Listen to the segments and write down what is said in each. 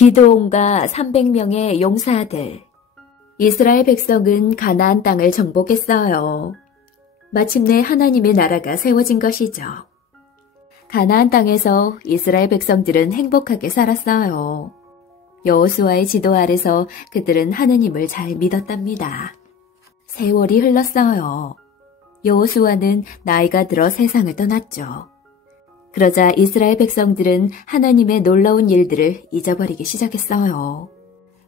기드온과 300명의 용사들. 이스라엘 백성은 가나안 땅을 정복했어요. 마침내 하나님의 나라가 세워진 것이죠. 가나안 땅에서 이스라엘 백성들은 행복하게 살았어요. 여호수아의 지도 아래서 그들은 하느님을 잘 믿었답니다. 세월이 흘렀어요. 여호수아는 나이가 들어 세상을 떠났죠. 그러자 이스라엘 백성들은 하나님의 놀라운 일들을 잊어버리기 시작했어요.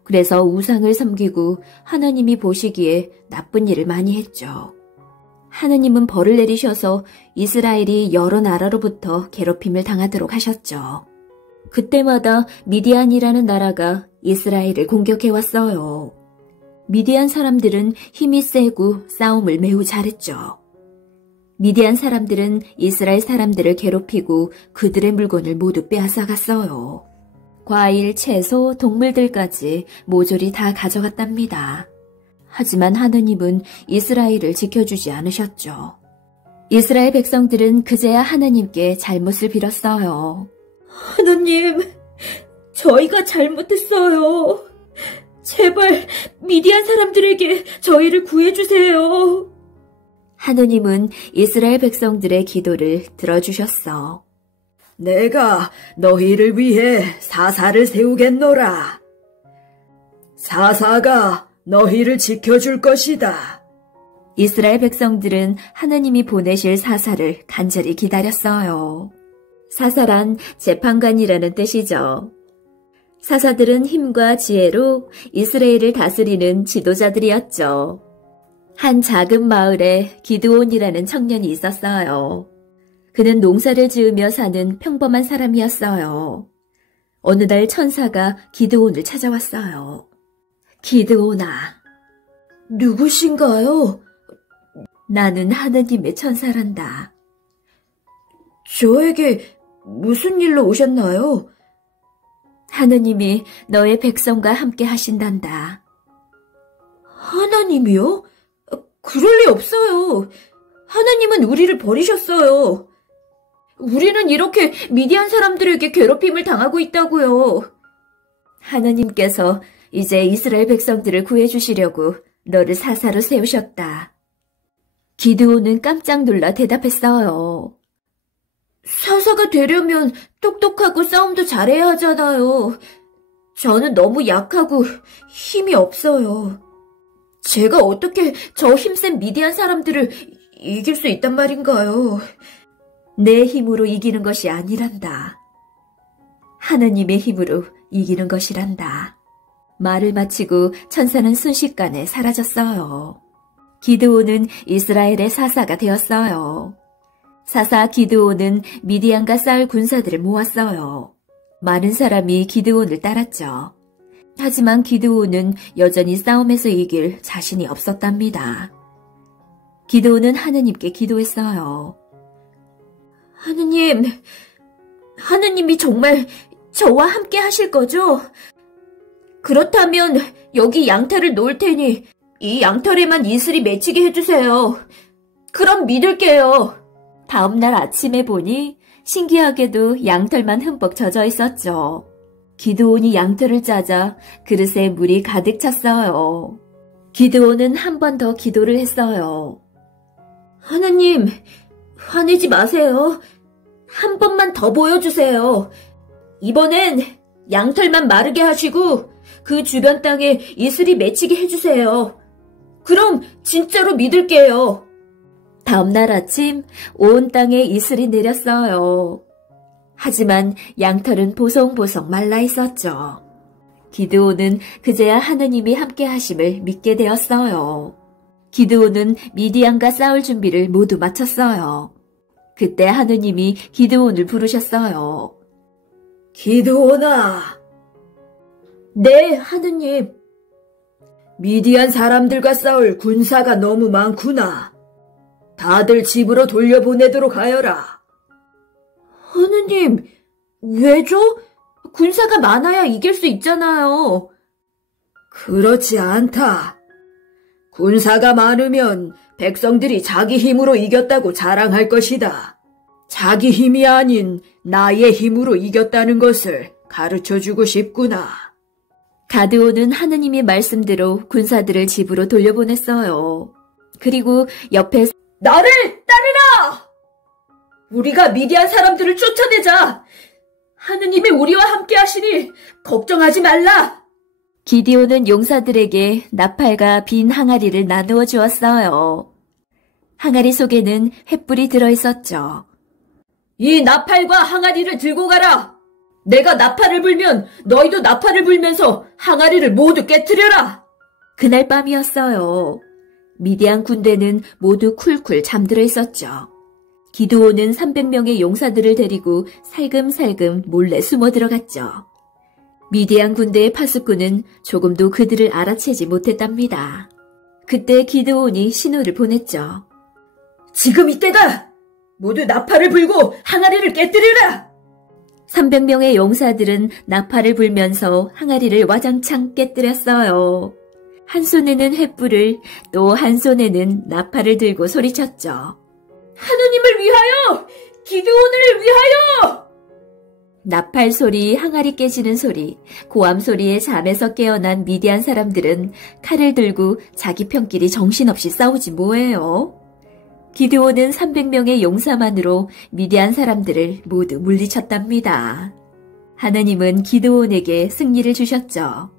그래서 우상을 섬기고 하나님이 보시기에 나쁜 일을 많이 했죠. 하나님은 벌을 내리셔서 이스라엘이 여러 나라로부터 괴롭힘을 당하도록 하셨죠. 그때마다 미디안이라는 나라가 이스라엘을 공격해왔어요. 미디안 사람들은 힘이 세고 싸움을 매우 잘했죠. 미디안 사람들은 이스라엘 사람들을 괴롭히고 그들의 물건을 모두 빼앗아갔어요. 과일, 채소, 동물들까지 모조리 다 가져갔답니다. 하지만 하느님은 이스라엘을 지켜주지 않으셨죠. 이스라엘 백성들은 그제야 하나님께 잘못을 빌었어요. 하느님, 저희가 잘못했어요. 제발 미디안 사람들에게 저희를 구해주세요. 하느님은 이스라엘 백성들의 기도를 들어주셨어. 내가 너희를 위해 사사를 세우겠노라. 사사가 너희를 지켜줄 것이다. 이스라엘 백성들은 하느님이 보내실 사사를 간절히 기다렸어요. 사사란 재판관이라는 뜻이죠. 사사들은 힘과 지혜로 이스라엘을 다스리는 지도자들이었죠. 한 작은 마을에 기드온이라는 청년이 있었어요. 그는 농사를 지으며 사는 평범한 사람이었어요. 어느 날 천사가 기드온을 찾아왔어요. 기드온아. 누구신가요? 나는 하느님의 천사란다. 저에게 무슨 일로 오셨나요? 하느님이 너의 백성과 함께 하신단다. 하나님이요? 그럴 리 없어요. 하나님은 우리를 버리셨어요. 우리는 이렇게 미디안 사람들에게 괴롭힘을 당하고 있다고요. 하느님께서 이제 이스라엘 백성들을 구해주시려고 너를 사사로 세우셨다. 기드온은 깜짝 놀라 대답했어요. 사사가 되려면 똑똑하고 싸움도 잘해야 하잖아요. 저는 너무 약하고 힘이 없어요. 제가 어떻게 저 힘센 미디안 사람들을 이길 수 있단 말인가요? 내 힘으로 이기는 것이 아니란다. 하느님의 힘으로 이기는 것이란다. 말을 마치고 천사는 순식간에 사라졌어요. 기드온은 이스라엘의 사사가 되었어요. 사사 기드온은 미디안과 싸울 군사들을 모았어요. 많은 사람이 기드온을 따랐죠. 하지만 기드온은 여전히 싸움에서 이길 자신이 없었답니다. 기드온은 하느님께 기도했어요. 하느님이 정말 저와 함께 하실 거죠? 그렇다면 여기 양털을 놓을 테니 이 양털에만 이슬이 맺히게 해주세요. 그럼 믿을게요. 다음 날 아침에 보니 신기하게도 양털만 흠뻑 젖어 있었죠. 기드온이 양털을 짜자 그릇에 물이 가득 찼어요. 기드온은 한 번 더 기도를 했어요. 하느님, 화내지 마세요. 한 번만 더 보여주세요. 이번엔 양털만 마르게 하시고 그 주변 땅에 이슬이 맺히게 해주세요. 그럼 진짜로 믿을게요. 다음 날 아침 온 땅에 이슬이 내렸어요. 하지만 양털은 보송보송 말라 있었죠. 기드온은 그제야 하느님이 함께 하심을 믿게 되었어요. 기드온은 미디안과 싸울 준비를 모두 마쳤어요. 그때 하느님이 기드온을 부르셨어요. 기드온아. 네, 하느님. 미디안 사람들과 싸울 군사가 너무 많구나. 다들 집으로 돌려보내도록 하여라. 하느님, 왜죠? 군사가 많아야 이길 수 있잖아요. 그렇지 않다. 군사가 많으면 백성들이 자기 힘으로 이겼다고 자랑할 것이다. 자기 힘이 아닌 나의 힘으로 이겼다는 것을 가르쳐주고 싶구나. 가드온은 하느님의 말씀대로 군사들을 집으로 돌려보냈어요. 그리고 옆에 나를 따르라! 우리가 미디안 사람들을 쫓아내자! 하느님이 우리와 함께 하시니 걱정하지 말라! 기드온은 용사들에게 나팔과 빈 항아리를 나누어 주었어요. 항아리 속에는 횃불이 들어있었죠. 이 나팔과 항아리를 들고 가라! 내가 나팔을 불면 너희도 나팔을 불면서 항아리를 모두 깨트려라! 그날 밤이었어요. 미디안 군대는 모두 쿨쿨 잠들어 있었죠. 기드온은 300명의 용사들을 데리고 살금살금 몰래 숨어 들어갔죠. 미디안 군대의 파수꾼은 조금도 그들을 알아채지 못했답니다. 그때 기드온이 신호를 보냈죠. 지금 이때다! 모두 나팔을 불고 항아리를 깨뜨리라! 300명의 용사들은 나팔을 불면서 항아리를 와장창 깨뜨렸어요. 한 손에는 횃불을 또 한 손에는 나팔을 들고 소리쳤죠. 하느님을 위하여! 기드온을 위하여! 나팔 소리, 항아리 깨지는 소리, 고함 소리에 잠에서 깨어난 미디안 사람들은 칼을 들고 자기 편끼리 정신없이 싸우지 뭐예요. 기드온은 300명의 용사만으로 미디안 사람들을 모두 물리쳤답니다. 하느님은 기드온에게 승리를 주셨죠.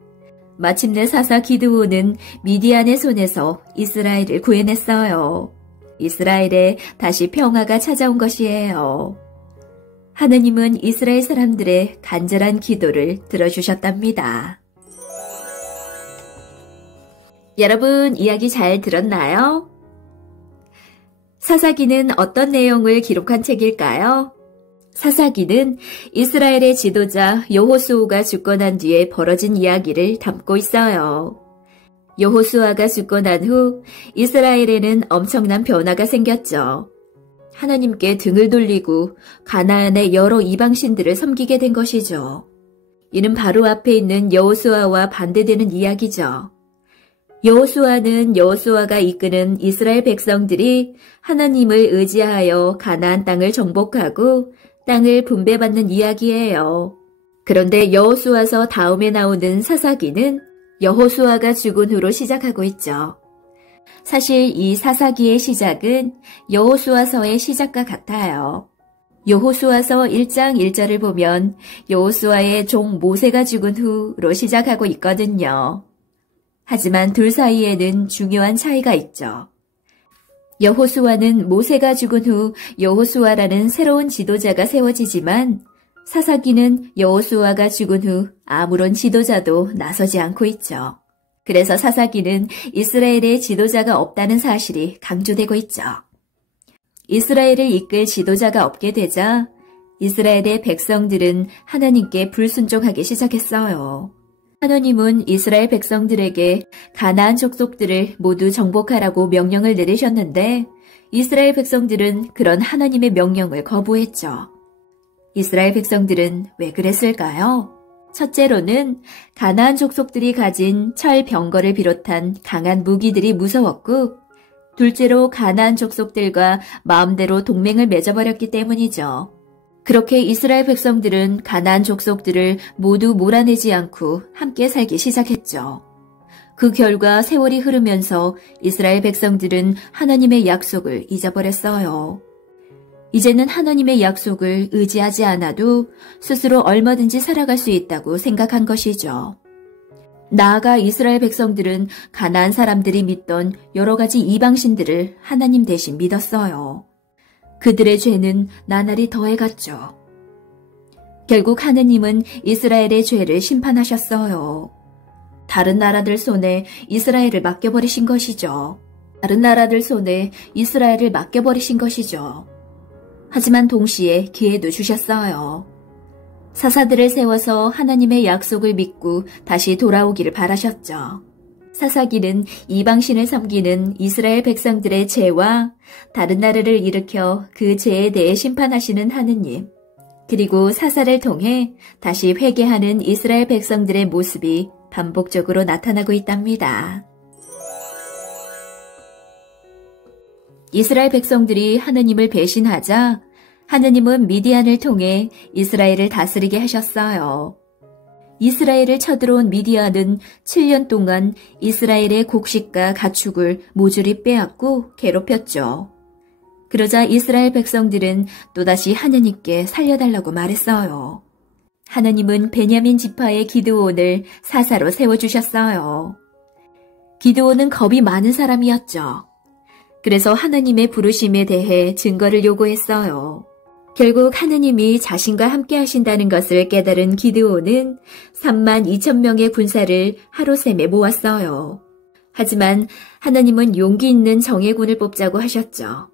마침내 사사 기드온은 미디안의 손에서 이스라엘을 구해냈어요. 이스라엘에 다시 평화가 찾아온 것이에요. 하느님은 이스라엘 사람들의 간절한 기도를 들어주셨답니다. 여러분, 이야기 잘 들었나요? 사사기는 어떤 내용을 기록한 책일까요? 사사기는 이스라엘의 지도자 여호수아가 죽고 난 뒤에 벌어진 이야기를 담고 있어요. 여호수아가 죽고 난 후 이스라엘에는 엄청난 변화가 생겼죠. 하나님께 등을 돌리고 가나안의 여러 이방신들을 섬기게 된 것이죠. 이는 바로 앞에 있는 여호수아와 반대되는 이야기죠. 여호수아는 여호수아가 이끄는 이스라엘 백성들이 하나님을 의지하여 가나안 땅을 정복하고 땅을 분배받는 이야기예요. 그런데 여호수아서 다음에 나오는 사사기는 여호수아가 죽은 후로 시작하고 있죠. 사실 이 사사기의 시작은 여호수아서의 시작과 같아요. 여호수아서 1장 1절을 보면 여호수아의 종 모세가 죽은 후로 시작하고 있거든요. 하지만 둘 사이에는 중요한 차이가 있죠. 여호수아는 모세가 죽은 후 여호수아라는 새로운 지도자가 세워지지만 사사기는 여호수아가 죽은 후 아무런 지도자도 나서지 않고 있죠. 그래서 사사기는 이스라엘의 지도자가 없다는 사실이 강조되고 있죠. 이스라엘을 이끌 지도자가 없게 되자 이스라엘의 백성들은 하나님께 불순종하기 시작했어요. 하나님은 이스라엘 백성들에게 가나안 족속들을 모두 정복하라고 명령을 내리셨는데 이스라엘 백성들은 그런 하나님의 명령을 거부했죠. 이스라엘 백성들은 왜 그랬을까요? 첫째로는 가나안 족속들이 가진 철 병거를 비롯한 강한 무기들이 무서웠고, 둘째로 가나안 족속들과 마음대로 동맹을 맺어버렸기 때문이죠. 그렇게 이스라엘 백성들은 가나안 족속들을 모두 몰아내지 않고 함께 살기 시작했죠. 그 결과 세월이 흐르면서 이스라엘 백성들은 하나님의 약속을 잊어버렸어요. 이제는 하나님의 약속을 의지하지 않아도 스스로 얼마든지 살아갈 수 있다고 생각한 것이죠. 나아가 이스라엘 백성들은 가나안 사람들이 믿던 여러 가지 이방신들을 하나님 대신 믿었어요. 그들의 죄는 나날이 더해갔죠. 결국 하느님은 이스라엘의 죄를 심판하셨어요. 다른 나라들 손에 이스라엘을 맡겨버리신 것이죠. 다른 나라들 손에 이스라엘을 맡겨버리신 것이죠. 하지만 동시에 기회도 주셨어요. 사사들을 세워서 하나님의 약속을 믿고 다시 돌아오기를 바라셨죠. 사사기는 이방신을 섬기는 이스라엘 백성들의 죄와 다른 나라를 일으켜 그 죄에 대해 심판하시는 하느님, 그리고 사사를 통해 다시 회개하는 이스라엘 백성들의 모습이 반복적으로 나타나고 있답니다. 이스라엘 백성들이 하느님을 배신하자 하느님은 미디안을 통해 이스라엘을 다스리게 하셨어요. 이스라엘을 쳐들어온 미디안은 7년 동안 이스라엘의 곡식과 가축을 모조리 빼앗고 괴롭혔죠. 그러자 이스라엘 백성들은 또다시 하느님께 살려달라고 말했어요. 하느님은 베냐민 지파의 기드온을 사사로 세워주셨어요. 기드온은 겁이 많은 사람이었죠. 그래서 하느님의 부르심에 대해 증거를 요구했어요. 결국 하느님이 자신과 함께 하신다는 것을 깨달은 기드온은 32,000명의 군사를 하로셈에 모았어요. 하지만 하느님은 용기 있는 정예군을 뽑자고 하셨죠.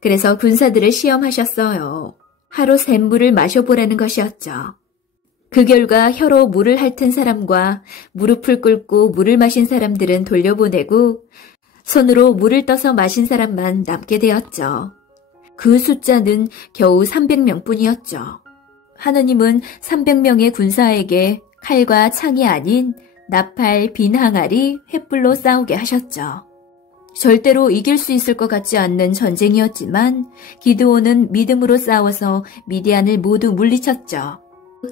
그래서 군사들을 시험하셨어요. 하로셈 물을 마셔보라는 것이었죠. 그 결과 혀로 물을 핥은 사람과 무릎을 꿇고 물을 마신 사람들은 돌려보내고 손으로 물을 떠서 마신 사람만 남게 되었죠. 그 숫자는 겨우 300명뿐이었죠. 하느님은 300명의 군사에게 칼과 창이 아닌 나팔, 빈 항아리, 횃불로 싸우게 하셨죠. 절대로 이길 수 있을 것 같지 않는 전쟁이었지만 기드온은 믿음으로 싸워서 미디안을 모두 물리쳤죠.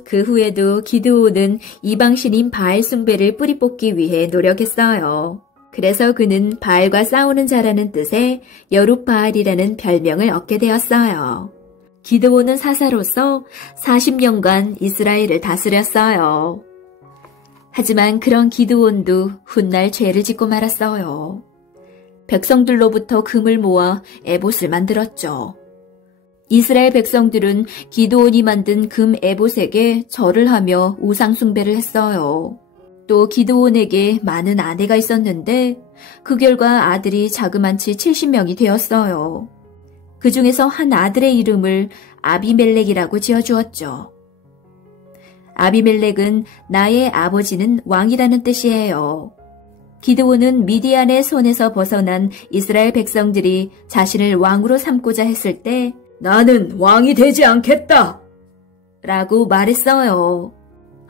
그 후에도 기드온은 이방신인 바알 숭배를 뿌리 뽑기 위해 노력했어요. 그래서 그는 바알과 싸우는 자라는 뜻의 여룻바알이라는 별명을 얻게 되었어요. 기드온은 사사로서 40년간 이스라엘을 다스렸어요. 하지만 그런 기드온도 훗날 죄를 짓고 말았어요. 백성들로부터 금을 모아 에봇을 만들었죠. 이스라엘 백성들은 기드온이 만든 금 에봇에게 절을 하며 우상 숭배를 했어요. 또 기드온에게 많은 아내가 있었는데 그 결과 아들이 자그만치 70명이 되었어요. 그 중에서 한 아들의 이름을 아비멜렉이라고 지어주었죠. 아비멜렉은 나의 아버지는 왕이라는 뜻이에요. 기드온은 미디안의 손에서 벗어난 이스라엘 백성들이 자신을 왕으로 삼고자 했을 때 나는 왕이 되지 않겠다! 라고 말했어요.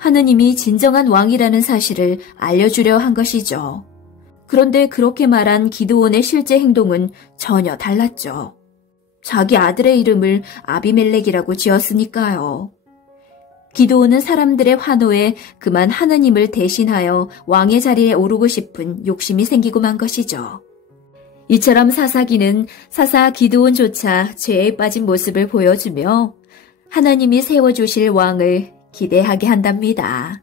하느님이 진정한 왕이라는 사실을 알려주려 한 것이죠. 그런데 그렇게 말한 기드온의 실제 행동은 전혀 달랐죠. 자기 아들의 이름을 아비멜렉이라고 지었으니까요. 기드온은 사람들의 환호에 그만 하느님을 대신하여 왕의 자리에 오르고 싶은 욕심이 생기고 만 것이죠. 이처럼 사사기는 사사 기드온조차 죄에 빠진 모습을 보여주며 하나님이 세워주실 왕을 기대하게 한답니다.